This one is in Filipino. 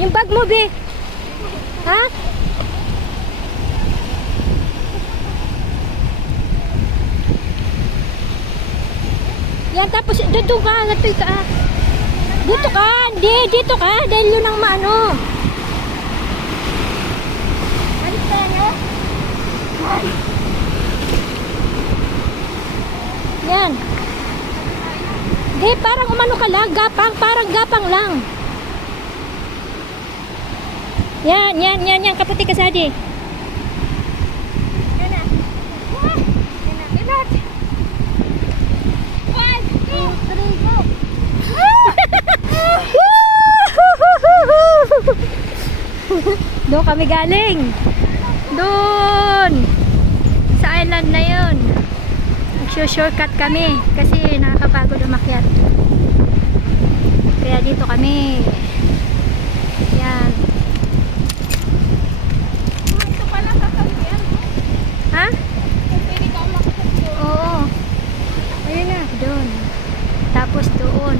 Yung bag mo, be. Ha? Yan, tapos dito ka, natuy ka. Dito ka, hindi, dito ka, dahil yun ang maano. Ano tayo? Yan. Hindi, parang umano ka lang, gapang, parang gapang lang. Yan, kaputi ka sadi. Yan na. Yan na. Doon kami galing. Doon sa island na yun. Nag-shortcut kami kasi nakakapagod umakyat. Kaya dito kami. Yan. Ito pala sasakyan. Ha? Pwede ka umakit doon. Oo. Ayun na, doon. Tapos doon.